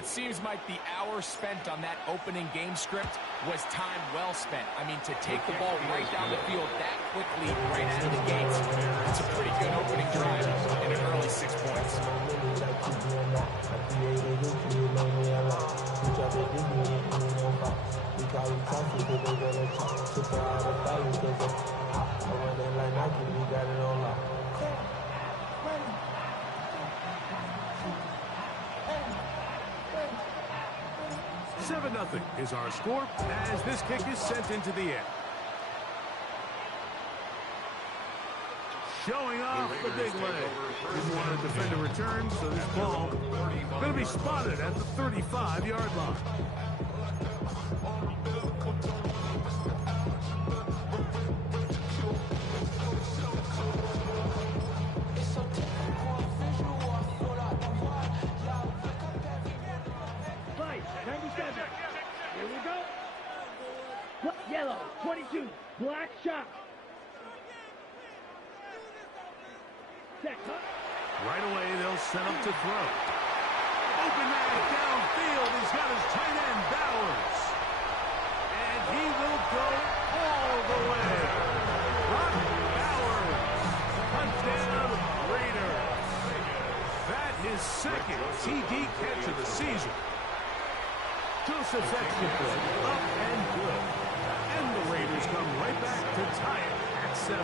it seems like the hour spent on that opening game script was time well spent. I mean, to take the ball right down the field that quickly, right out of the gates, it's a pretty good opening drive and an early 6 points. Nothing is our score as this kick is sent into the air. Showing off the big leg. Didn't want to defend a return, so this ball going to be spotted at the 35-yard line. Yellow, 22, black shot. Right away, they'll set up to throw. Open man downfield. He's got his tight end, Bowers. And he will go all the way. Brock Bowers. Touchdown, Raiders. That his second TD catch of the season. Joseph's extra point, up and good. And the Raiders come right back to tie it at 7.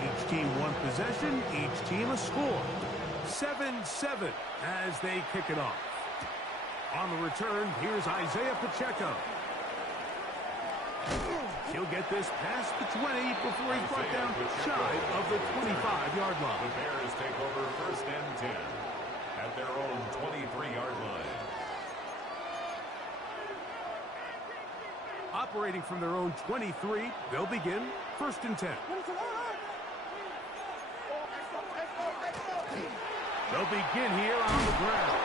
Each team one possession, each team a score. 7-7 as they kick it off. On the return, here's Isaiah Pacheco. He'll get this past the 20 before he's brought down shy of the 25-yard line. The Bears take over 1st and 10 at their own 23-yard line. Operating from their own 23, they'll begin 1st and 10. They'll begin here on the ground.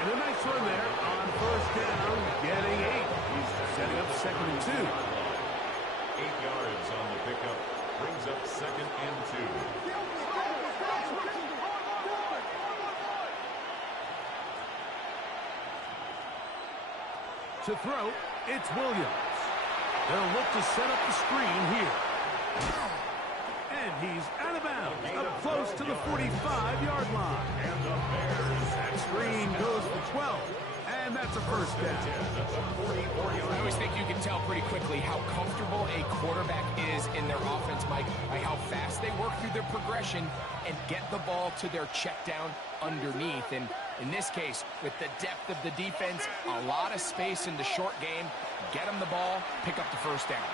And a nice run there on 1st down, getting 8. He's setting up 2nd and 2. 8 yards on the pickup, brings up 2nd and 2. To throw, it's Williams. They'll look to set up the screen here. And he's out of bounds, up close to the 45-yard line. And the Bears. That screen goes for 12. And that's a 1st down. That's a 44-yard. I always think you can tell pretty quickly how comfortable a quarterback is in their offense, Mike, by how fast they work through their progression and get the ball to their check down underneath. And in this case, with the depth of the defense, a lot of space in the short game, get them the ball, pick up the 1st down.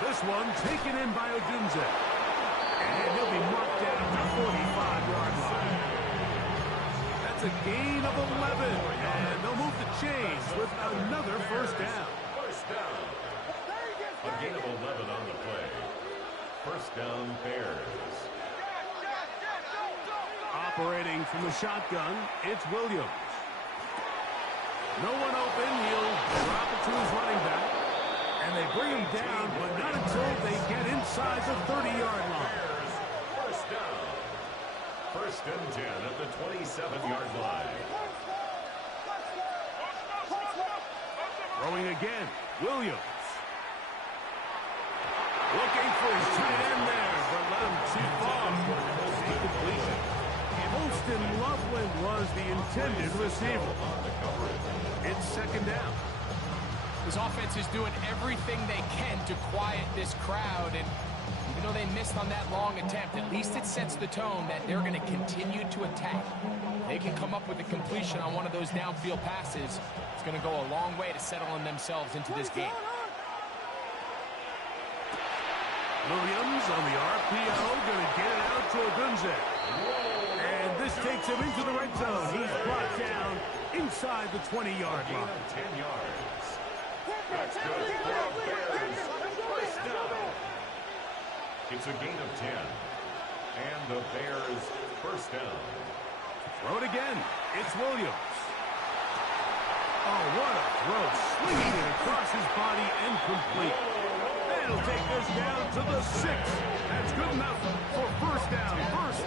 This one taken in by Odunze. And he'll be marked down to 45-yard line. That's a gain of 11. And they'll move the chains with another 1st down. 1st down. A gain of 11 on the play. 1st down, Bears. Operating from the shotgun, it's Williams. No one open. He'll drop it to his running back. And they bring him down, but not until they get inside the 30-yard line. 1st down. 1st and 10 at the 27-yard line. Throwing again, Williams. Looking for his tight end there, but let him too far. Incompletion. Holston Loveland was the intended receiver. It's 2nd down. This offense is doing everything they can to quiet this crowd, and even though they missed on that long attempt, at least it sets the tone that they're going to continue to attack. They can come up with a completion on one of those downfield passes. It's going to go a long way to settling themselves into this game. Williams on the RPO, going to get it out to Odunze. And this takes him into the red zone. He's brought down inside the 20-yard line. 10 yards. That's good for the Bears. 1st down. It's a gain of 10. And the Bears 1st down. Throw it again. It's Williams. Oh, what a throw. Swinging it across his body and complete. That'll take this down to the 6. That's good enough for 1st down. 1st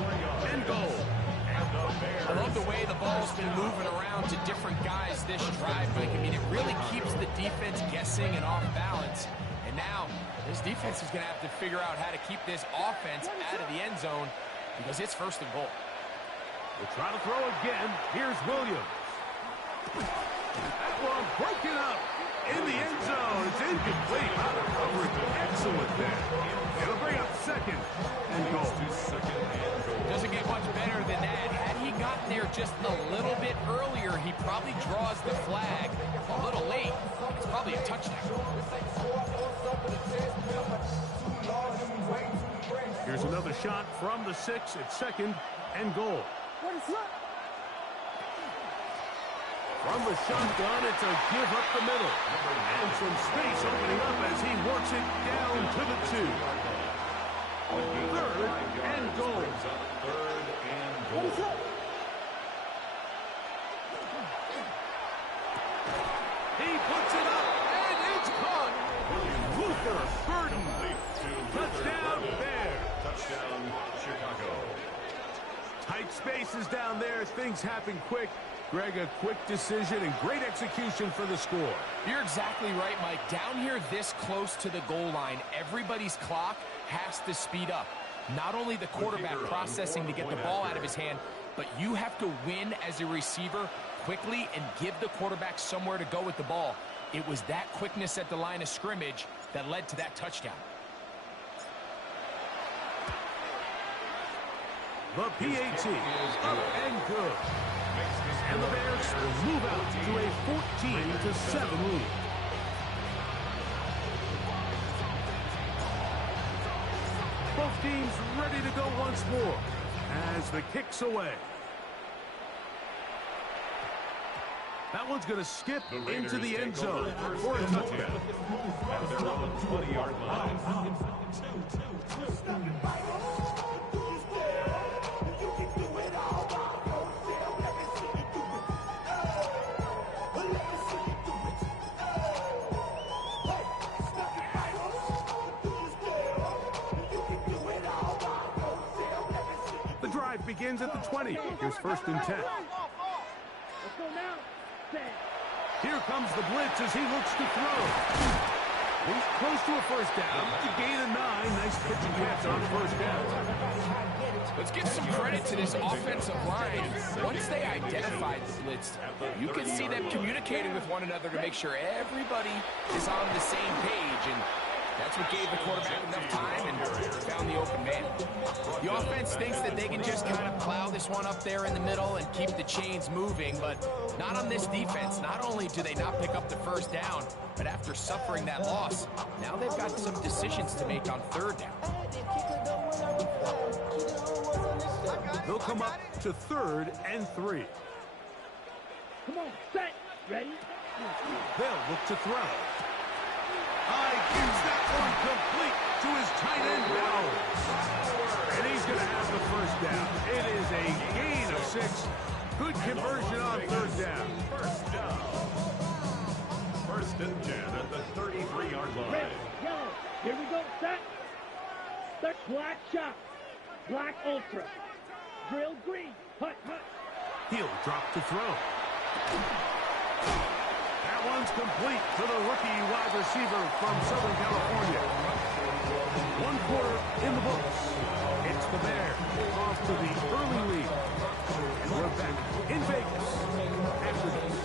and goal. And the Bears the way the ball's been moving around to different guys this drive, Mike. I mean, it really keeps the defense guessing and off balance. And now, this defense is going to have to figure out how to keep this offense out of the end zone because it's first and goal. We'll try to throw again. Here's Williams. That one broken up in the end zone. It's incomplete. Out of coverage. Excellent there. It'll bring up second and goal. Doesn't get much better than that. Had he gotten there just a little bit earlier, he probably draws the flag a little late. It's probably a touchdown. Here's another shot from the 6 at second and goal. From the shotgun, it's a give up the middle. And some space opening up as he works it down to the 2. Third and goal. He puts it up, and it's caught. Luther Burden. Touchdown, Bear. Touchdown, Chicago. Tight spaces down there. Things happen quick. Greg, a quick decision and great execution for the score. You're exactly right, Mike. Down here this close to the goal line, everybody's clock has to speed up. Not only the quarterback processing to get the ball out of his hand, but you have to win as a receiver quickly and give the quarterback somewhere to go with the ball. It was that quickness at the line of scrimmage that led to that touchdown. The PAT is up and good. And the Bears move out to a 14-7 lead. Both teams ready to go once more as the kick's away. That one's going to skip into the end zone for a touchdown. At their own 20-yard line. Begins at the 20. Here's first and 10. Let's go now. Here comes the blitz as he looks to throw. He's close to a first down. To gain a 9. Nice pitch and catch on first down. Let's give some credit to this offensive line. Once they identified the blitz, you can see them communicating with one another to make sure everybody is on the same page. And that's what gave the quarterback enough time and found the open man. The offense thinks that they can just kind of plow this one up there in the middle and keep the chains moving, but not on this defense. Not only do they not pick up the first down, but after suffering that loss, now they've got some decisions to make on third down. They'll come up to 3rd and 3. Come on, set, ready? They'll look to throw. Gives that one complete to his tight end Bowers. And he's going to have the first down. It is a gain of 6. Good conversion on third down. First and 10 at the 33-yard line. Red, yellow, here we go, set. Set, black shot, black ultra, drill green, hut, hut. He'll drop to throw. That one's complete to the rookie wide receiver from Southern California. 1 quarter in the books. It's the Bears off to the early lead. And we're back in Vegas after this.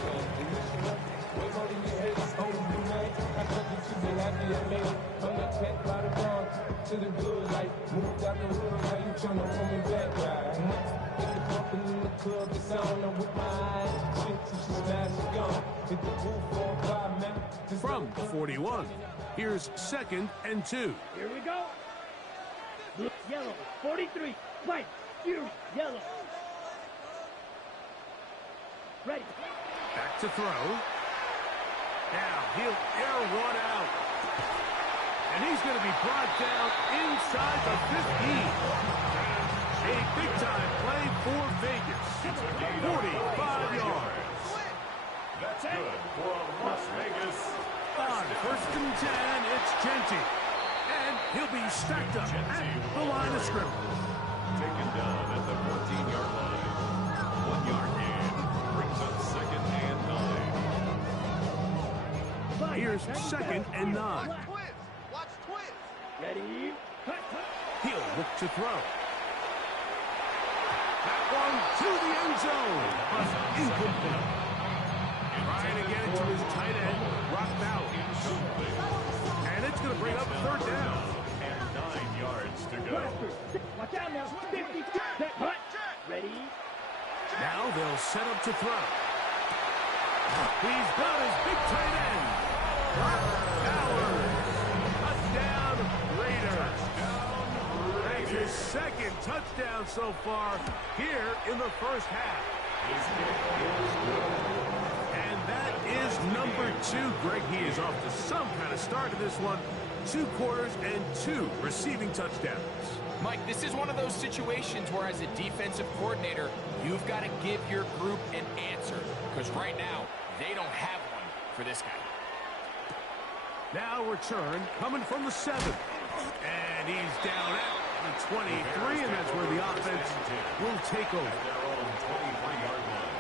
From 41, here's 2nd and 2. Here we go. Blue, yellow, 43, white, fury, yellow. Ready. Back to throw. Now he'll air one out. And he's going to be brought down inside the 15. A big-time play for Vegas. 45 yards. That's good for Las Vegas. On 1st and 10, it's Genty. And he'll be stacked up at the line of scrimmage. Taken down at the 14-yard line. 1 yard Here's 2nd and 9. Ready? Cut. He'll look to throw. That one to the end zone, but incomplete. Trying to get it to his tight end, Brock Bowers. And it's going to bring up 3rd down. And 9 yards to go. Watch out now. 50. Set. Cut. Ready? Now they'll set up to throw. He's got his big tight end, Brock Bowers. Touchdown, Raiders. That's his 2nd touchdown so far here in the first half. His kick is good. And that is number 2. Greg, he is off to some kind of start in this one. 2 quarters and 2 receiving touchdowns. Mike, this is one of those situations where as a defensive coordinator, you've got to give your group an answer. Because right now, they don't have one for this guy. Now return coming from the 7. And he's down at the 23, and that's where the offense will take over. At their own 23-yard line.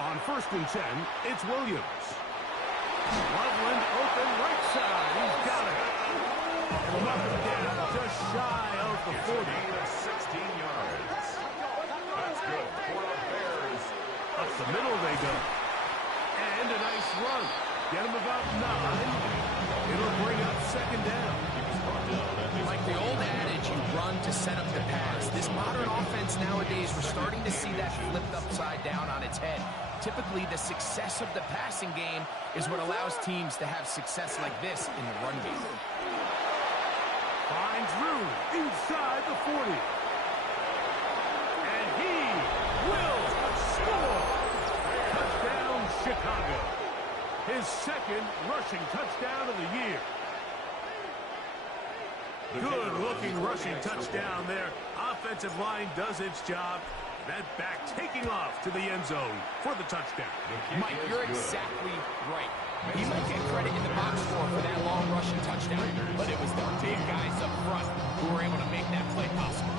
On 1st and 10, it's Williams. Loveland open right side. He's got it. And knocked down just shy of the 40. Gain of 16 yards. That's good for the Bears. Up the middle they go. And a nice run. Get him about 9. It'll bring up 2nd down. Like the old adage, you run to set up the pass. This modern offense nowadays, we're starting to see that flipped upside down on its head. Typically, the success of the passing game is what allows teams to have success like this in the run game. Finds room inside the 40. And he will score. Touchdown, Chicago. His 2nd rushing touchdown of the year. Good-looking rushing touchdown there. Offensive line does its job. That back taking off to the end zone for the touchdown. Mike, you're exactly right. He might get credit in the box score for that long rushing touchdown, but it was the big guys up front who were able to make that play possible.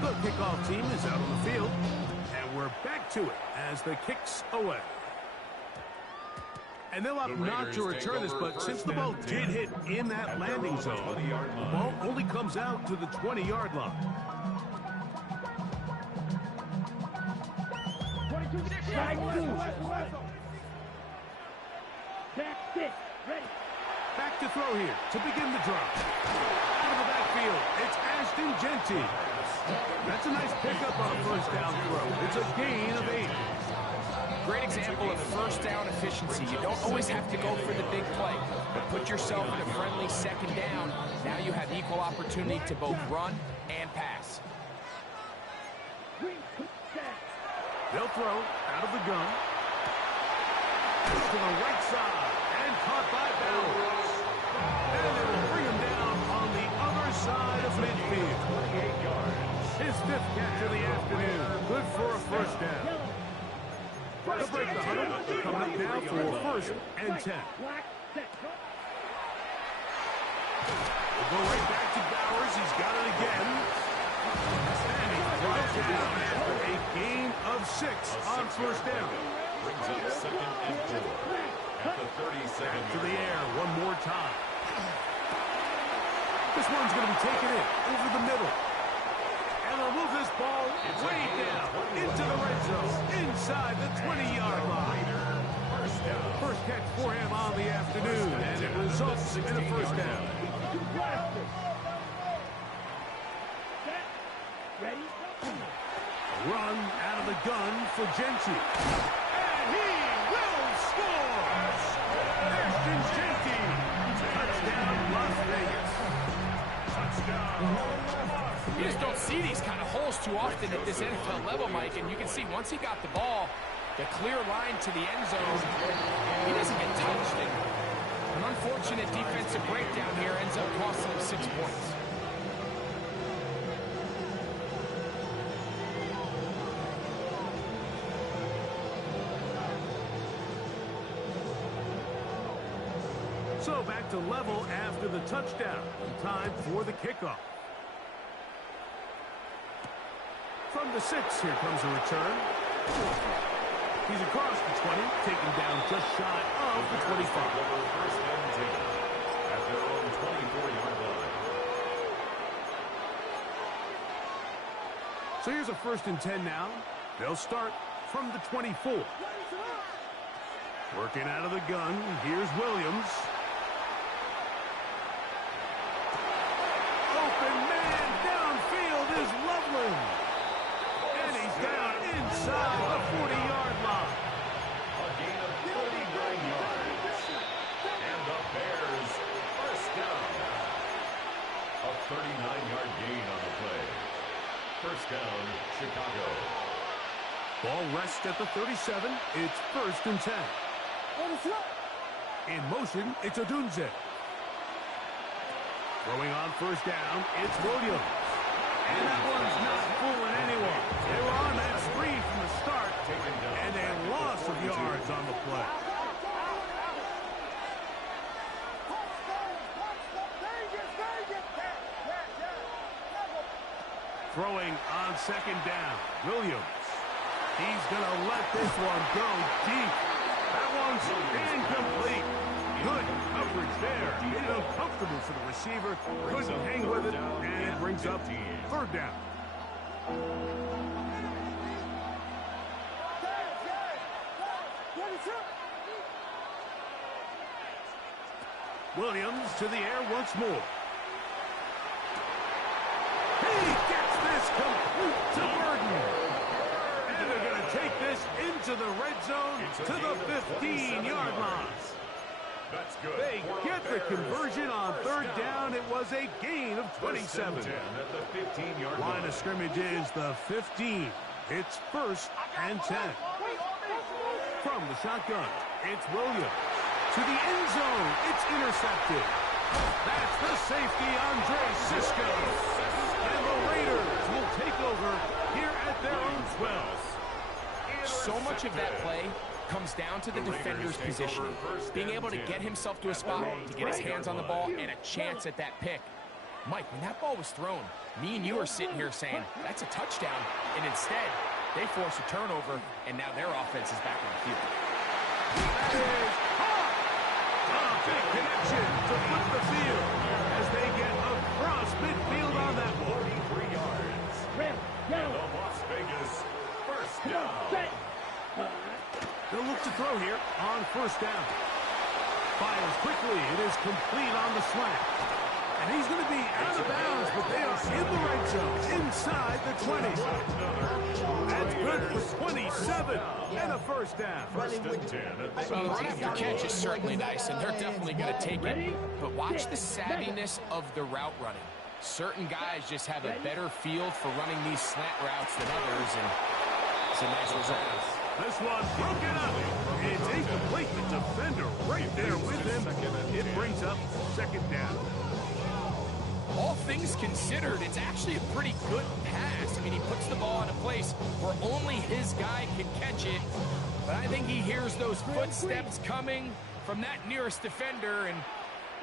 The kickoff team is out on the field, and we're back to it as the kick's away. And they'll opt not to return this, but since the ball did hit in that landing zone, the ball only comes out to the 20-yard line. Back to throw here to begin the drop. Out of the backfield, it's Ashton Genty. That's a nice pickup on a 1st down throw. It's a gain of 8. Great example of first down efficiency. You don't always have to go for the big play, but put yourself in a friendly 2nd down. Now you have equal opportunity to both run and pass. They'll throw out of the gun. To the right side and caught by Bowers. And they will bring him down on the other side of midfield. 28 yards. His 5th catch of the afternoon. Good for a 1st down. To break the huddle, coming up now for 1st and 10. We'll go right back to Bowers. He's got it again. And he brought down after a gain of 6 on 1st down. Brings up 2nd and 4. At the 32nd. To the air one more time. This one's going to be taken in over the middle. And they'll move this ball way down into the red zone, inside the 20-yard line. First catch for him on the afternoon, and it results in a 1st down. Ready? A run out of the gun for Genty. And he will score! Ashton Genty. Touchdown, Las Vegas. Touchdown. You just don't see these kind of holes too often at this NFL level, Mike, and you can see once he got the ball, the clear line to the end zone, he doesn't get touched. And an unfortunate defensive breakdown here ends up costing him 6 points. So back to level after the touchdown. Time for the kickoff. From the 6, here comes a return. He's across the 20, taken down just shy of the 25. First and 10 at their own 24-yard line. So here's a 1st and 10 now. They'll start from the 24. Working out of the gun, here's Williams. Open man downfield is Loveland. And he's down inside the 40-yard line. A gain of 39 yards. And the Bears first down. A 39-yard gain on the play. First down, Chicago. Ball rests at the 37. It's 1st and 10. In motion, it's Odunze. Throwing on 1st down, it's Williams. And that one's not fooling anyone. They were on that spree from the start, and a loss of yards on the play. Throwing on 2nd down, Williams. He's going to let this one go deep. That one's incomplete. Good coverage there. Made it uncomfortable for the receiver. Couldn't hang with it, and it brings up 3rd down. Williams to the air once more. He gets this complete to Burden. And they're going to take this into the red zone to the 15-yard line. That's good. They get the conversion on 3rd down. It was a gain of 27. At the 15-yard Line of scrimmage is the 15. It's 1st and 10. From the shotgun, it's Williams. To the end zone, it's intercepted. That's the safety, Andre Cisco. And the Raiders will take over here at their own 12. So much of that play comes down to the defender's positioning, being able to get himself to a spot, to get his hands on the ball, and a chance at that pick. Mike, when that ball was thrown, me and you are sitting here saying, that's a touchdown, and instead, they force a turnover, and now their offense is back on the field. That is hot! A big connection to flip the field as they get across midfield on that one. 43 yards. Red, And yellow. the Las Vegas first Come on, down. set. They'll look to throw here on 1st down. Fires quickly. It is complete on the slant. And he's going to be out of bounds, but they are in the red zone, inside the 20. That's good for 27 and a 1st down. First and 10 at the Well, the run after catch is certainly nice, and they're definitely going to take it. But watch the savviness of the route running. Certain guys just have a better feel for running these slant routes than others, and it's a nice result. This one broken up. It's incomplete. The defender right there with him. It brings up 2nd down. All things considered, it's actually a pretty good pass. I mean, he puts the ball in a place where only his guy can catch it. But I think he hears those footsteps coming from that nearest defender, and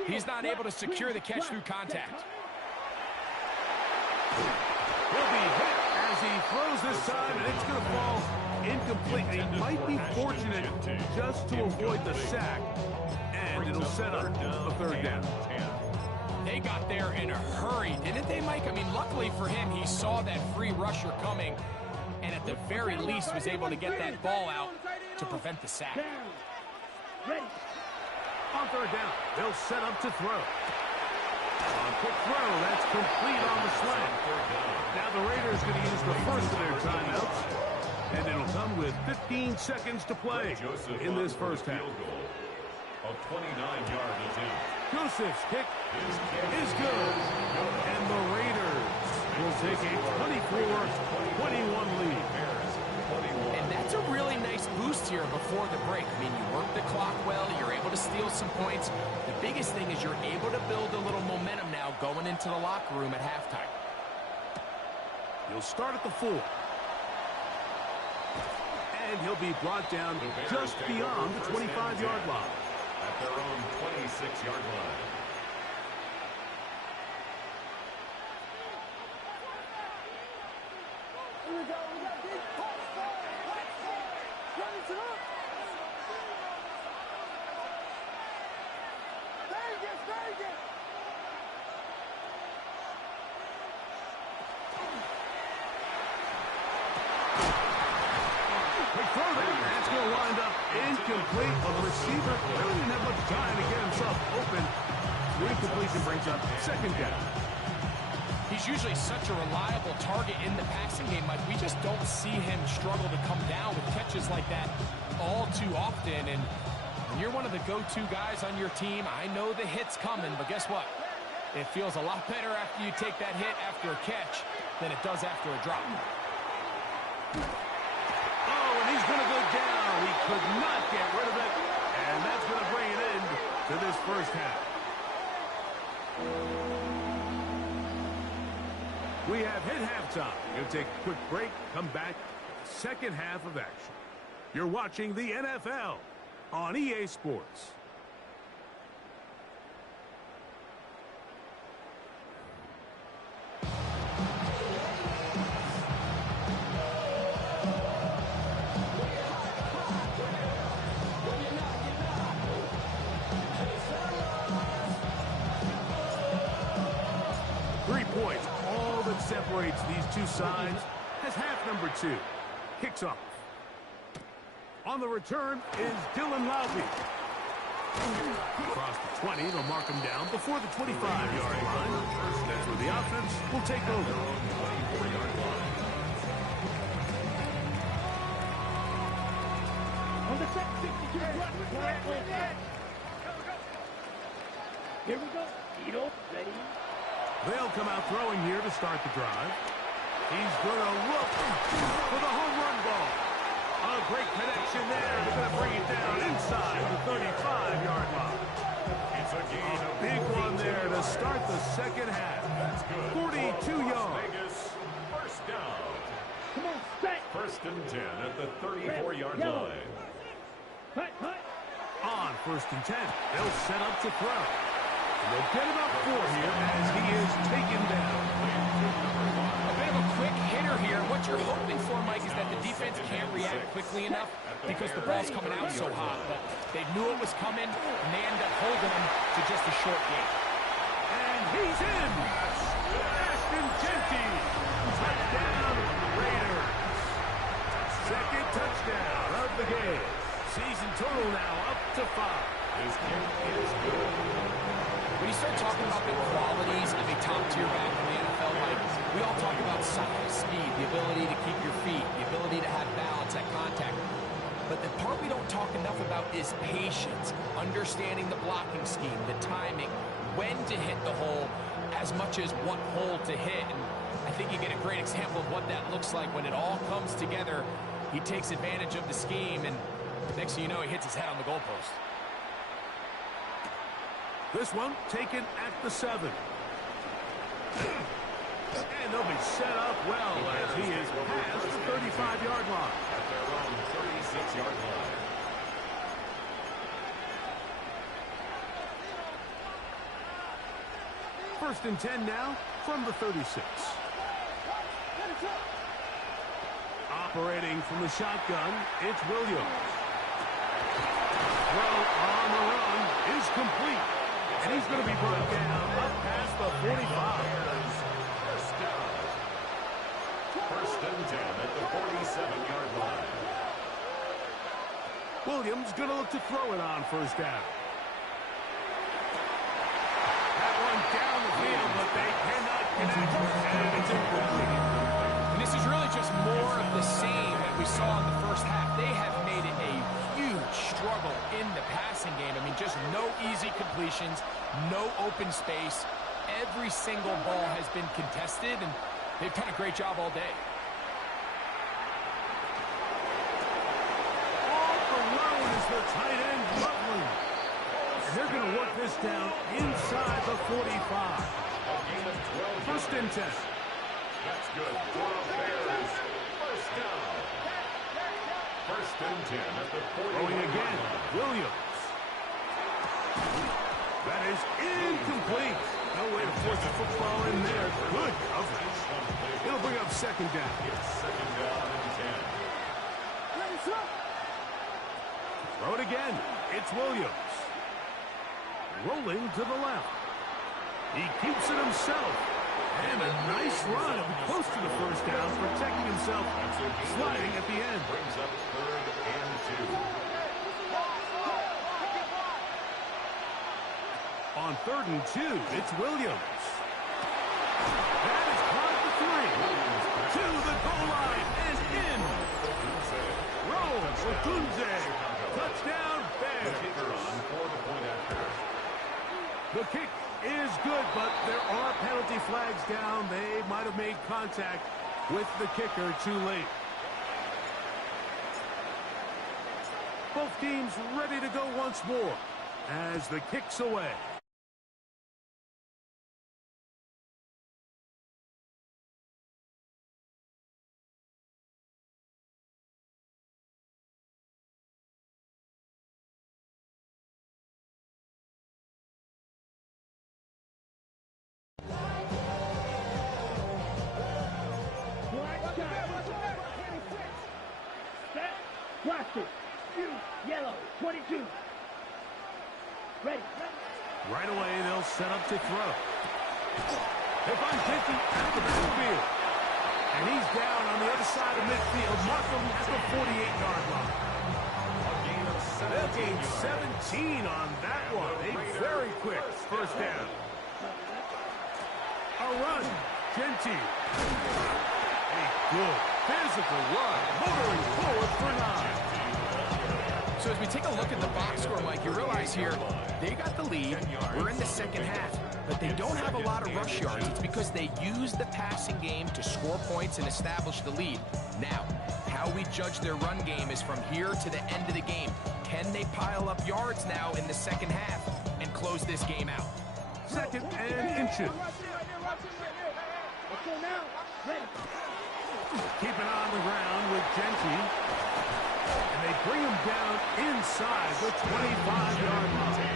he's not able to secure the catch through contact. He'll be hit as he throws this time, and it's going to fall incomplete. He might be fortunate just to avoid the sack, and it'll set up a 3rd down. They got there in a hurry, didn't they, Mike? I mean, luckily for him, he saw that free rusher coming, and at the very least was able to get that ball out to prevent the sack. Down. Ready. On 3rd down, they'll set up to throw. On quick throw, that's complete on the slant. Now the Raiders going to use the first of their timeouts, and it'll come with 15 seconds to play in this 1st half. A 29-yard attempt. Joseph's kick is good, and the Raiders will take a 24-21 lead. And that's a really nice boost here before the break. I mean, you work the clock well, you're able to steal some points. The biggest thing is you're able to build a little momentum now going into the locker room at halftime. He'll start at the 4. And he'll be brought down just beyond the 25-yard line. At their own 26-yard line. Here we go. will wind up incomplete. Well, the receiver really didn't have much time to get himself open. The incompletion brings up second down. He's usually such a reliable target in the passing game. Like, we just don't see him struggle to come down with catches like that all too often. And when you're one of the go-to guys on your team, I know the hit's coming, but guess what? It feels a lot better after you take that hit after a catch than it does after a drop. Oh, and he's going to go down. He could not get rid of it. And that's going to bring an end to this first half. We have hit halftime. We'll take a quick break, come back, second half of action. You're watching the NFL on EA Sports. Separates these two sides as half number 2. Kicks off. On the return is Dylan Lowry. Across the 20, they'll mark him down before the 25-yard line. That's where the offense will take over. On the set, 62 run, here we go. Edo, ready. They'll come out throwing here to start the drive. He's going to look for the home run ball. A great connection there. They're going to bring it down inside the 35-yard line. It's a gain of big one there to start the second half. That's good. 42 yards. Vegas, first down. Come on, set. First and 10 at the 34-yard line. Hut, hut. On first and 10, they'll set up to throw. They'll get him up 4 here as he is taken down. A bit of a quick hitter here. What you're hoping for, Mike, is that the defense can't react quickly enough because the ball's coming out so hot. But they knew it was coming, and they ended up holding him to just a short gain. And he's in. Ashton Jeanty. Touchdown, Raiders. Second touchdown of the game. Season total now up to 5. His kick is good. When you start talking about the qualities of a top-tier back in the NFL, Mike, we all talk about size, speed, the ability to keep your feet, the ability to have balance at contact. But the part we don't talk enough about is patience, understanding the blocking scheme, the timing, when to hit the hole, as much as what hole to hit. And I think you get a great example of what that looks like when it all comes together. He takes advantage of the scheme, and next thing you know, he hits his head on the goalpost. This one taken at the 7. And they'll be set up well as he is past the 35-yard line. At their own 36-yard line. First and 10 now from the 36. Operating from the shotgun, it's Williams. Throw on the run is complete. And he's going to be brought down up past the 45. First down. First and 10 at the 47-yard line. Williams going to look to throw it on first down. That one down the field, but they cannot connect. And it's incomplete. And this is really just more of the same that we saw in the first half. They have made it a huge struggle in the passing game. I mean, just no easy completions, no open space. Every single ball has been contested, and they've done a great job all day. Off the road is the tight end, Loveland. And they're going to work this down inside the 45. A gain of 12. First and 10. That's good for the Bears. First down. First and 10 at the 40. Going again, Williams. That is incomplete. No way to force the football in there. Good coverage. It'll bring up second down. It's second down and 10. Throw it again. It's Williams. Rolling to the left. He keeps it himself. And a nice run close to the first down, protecting himself, sliding at the end. Brings up third and On 3rd and 2, it's Williams. That is caught for 3. To the goal line and in. Rose Otunze. Touchdown, Bears. The kick is good, but there are penalty flags down. They might have made contact with the kicker too late. Both teams ready to go once more as the kick's away. Plastic. Yellow. 22. Ready. Right away, they'll set up to throw. If I'm taking out of the backfield. And he's down on the other side of midfield. Mark him at the 48-yard line. They'll gain 17 on that one. A very quick first down. A run. Gentile. A good physical run. Motoring forward for 9. So as we take a look at the box score, Mike, you realize here they got the lead. We're in the second half, but they don't have a lot of rush yards. It's because they use the passing game to score points and establish the lead. Now, how we judge their run game is from here to the end of the game. Can they pile up yards now in the second half and close this game out? 2nd and inches. Let's go now. Ready. Keep it on the ground with Gentile. And they bring him down inside the 25-yard line.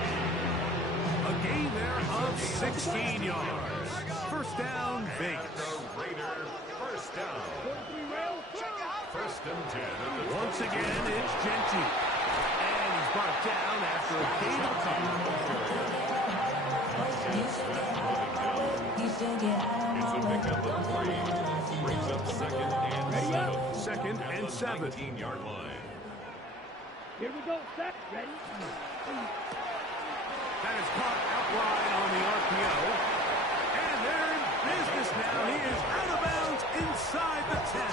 A gain there of 16 yards. First down, Vegas. First down. First and 10. Once again, it's Gentile. And he's brought down after a gain of It's a pickup of 3. Brings up 2nd and 7. 2nd and 7. 19-yard line. Here we go, set, ready? That is caught outright on the RPO. And they're in business now. He is out of bounds inside the 10.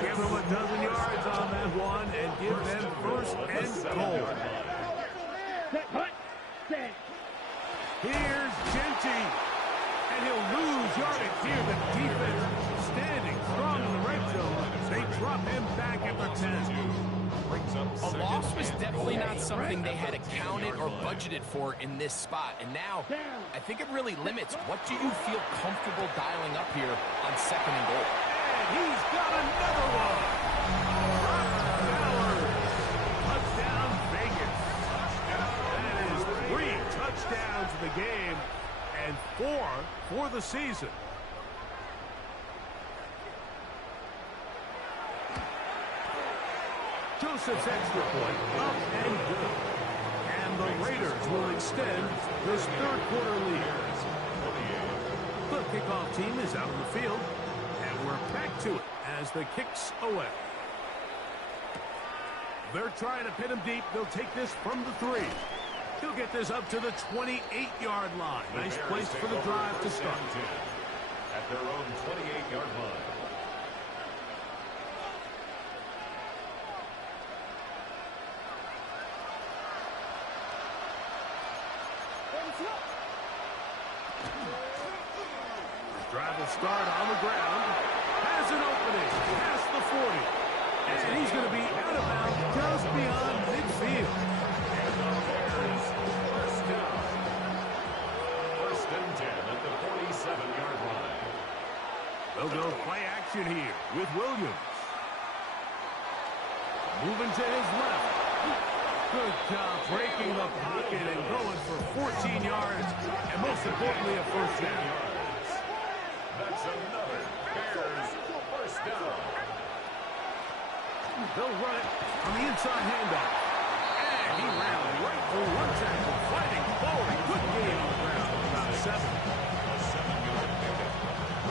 Give them a dozen yards on that one and give them first and goal. Set, hut, set. Here's Gentile. And he'll lose yardage here. The defense standing strong in the red zone. They drop him back at the 10. A loss was definitely not something they had accounted or budgeted for in this spot. And now, I think it really limits what do you feel comfortable dialing up here on 2nd and goal. And he's got another one. Touchdown, Vegas. That is 3 touchdowns in the game and 4 for the season. Joseph's extra point up and good. And the Raiders will extend this 3rd quarter lead. The kickoff team is out on the field, and we're back to it as the kick's away. They're trying to pin him deep. They'll take this from the 3. He'll get this up to the 28-yard line. Nice place for the drive to start. At their own 28-yard line. Drive will start on the ground. Has an opening past the 40. And he's going to be out of bounds just beyond midfield. And the Bears first down. First and 10 at the 47-yard line. They'll go play action here with Williams. Moving to his left. Good job breaking the pocket and going for 14 yards. And most importantly, a first down. That's another Bears first down. They'll run it on the inside handoff. And he ran right through one tackle, fighting forward. Good gain on the ground, about 7. A 7-yard pickup.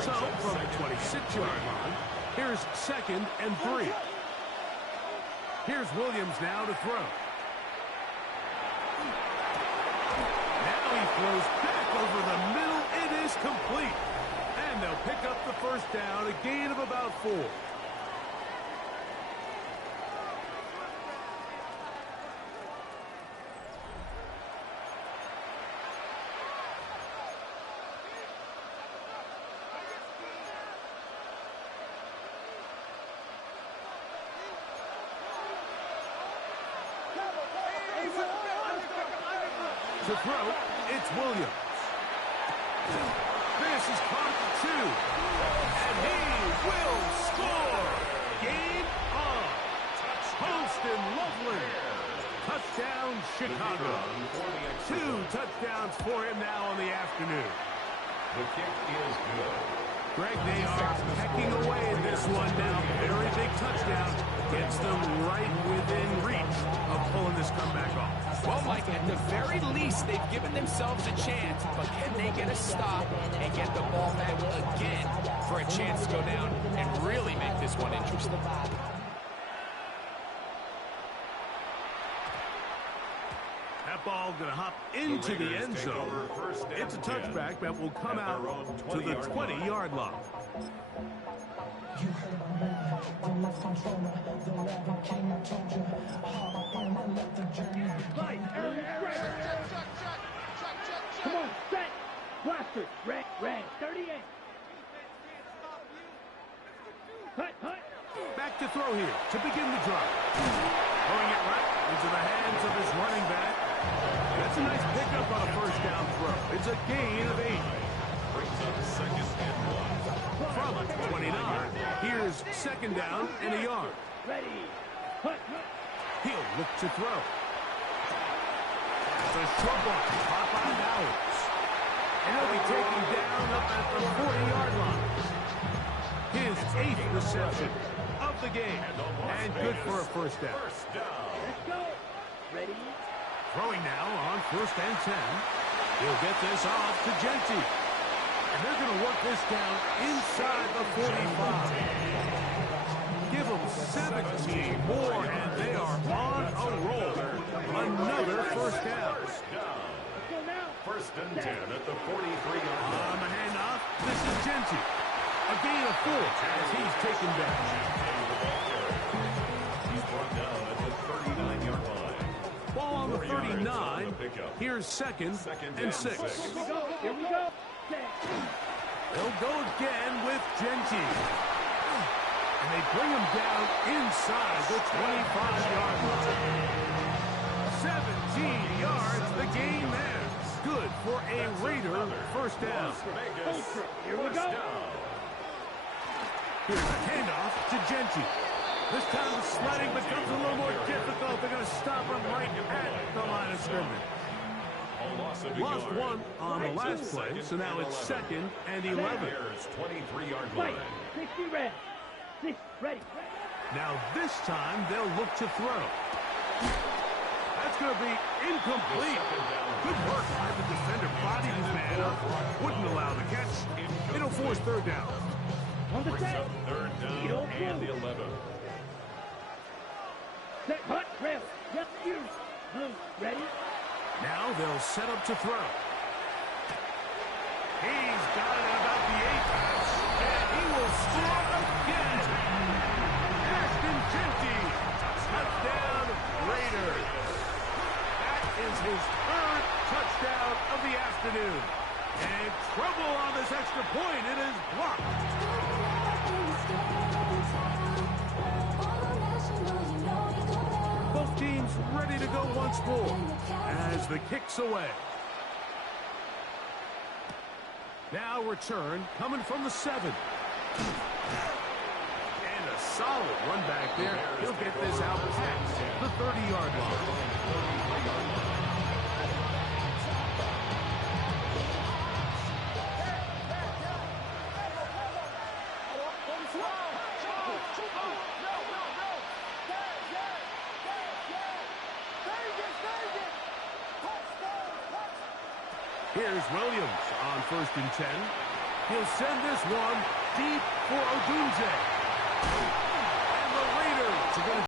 So, from the 26-yard line, here's 2nd and 3. Here's Williams now to throw. Now he throws back over the middle. It is complete. And they'll pick up the first down, a gain of about 4. To throw, it's Williams. This is caught at 2. And he will score. Game on. Holston Loveland. Touchdown, Chicago. 2 touchdowns for him now on the afternoon. The kick is good. Greg, they are pecking away in this one now. Very big touchdown. Gets them right within reach of pulling this comeback off. Well, Mike, at the very least, they've given themselves a chance, but can they get a stop and get the ball back again for a chance to go down and really make this one interesting? That ball going to hop into the end zone. It's a touchback that will come out to the 20-yard line. You heard my man, the left controller, the Latin king, I told you. Hard on my left, the journey. Come on, set. Blaster. Red. 38. Hut. Back to throw here to begin the drive. Throwing it right into the hands of his running back. That's a nice pickup on a first down throw. It's a gain of 8. Brings up second and 1. From 29, here's second down and a yard. Ready. Hut. He'll look to throw. It's a short one, caught by Bowers. And he'll be taken down up at the 40-yard line. His 8th reception of the game. And good for a first down. Let's go. Ready. Throwing now on 1st and 10. He'll get this off to Genty. And they're going to work this down inside the 45. Give them 17 more, and they are on a roll. Another first down. Go now. 1st and 10 at the 43-yard line. On the handoff, this is Genty. A gain of 4 as he's taken down. He's brought down at the 39-yard line. Ball on the 39. Here's second and 6. Here we go. They'll go again with Genty. And they bring him down inside the 25-yard line. 17 yards, the gain there. Good for a Raider first down. Here we go. Here's a handoff to Genty. This time the sledding becomes a little more difficult. They're going to stop him right at the line of scrimmage. Lost 1 on the last play, so now it's 2nd and 11. 23-yard line. 60 red. 6 ready. Now this time they'll look to throw. That's going to be incomplete. Good work by the defender. Bodied his man up. Wouldn't allow the catch. It'll force 3rd down. On the set. 3rd down and 11. Set. Hut. Rail. Just you. Blue. Ready. Now they'll set up to throw. He's got it at about the 8. And he will score again. Ashton Genty. Touchdown Raiders. That is his 3rd touchdown of the afternoon. And trouble on this extra point. It is blocked. Both teams ready to go once more as the kick's away. Now return coming from the 7. And a solid run back there. He'll get this out past the 30-yard line. Here's Williams on 1st and 10. He'll send this one deep for Odunze. And the Raiders are going to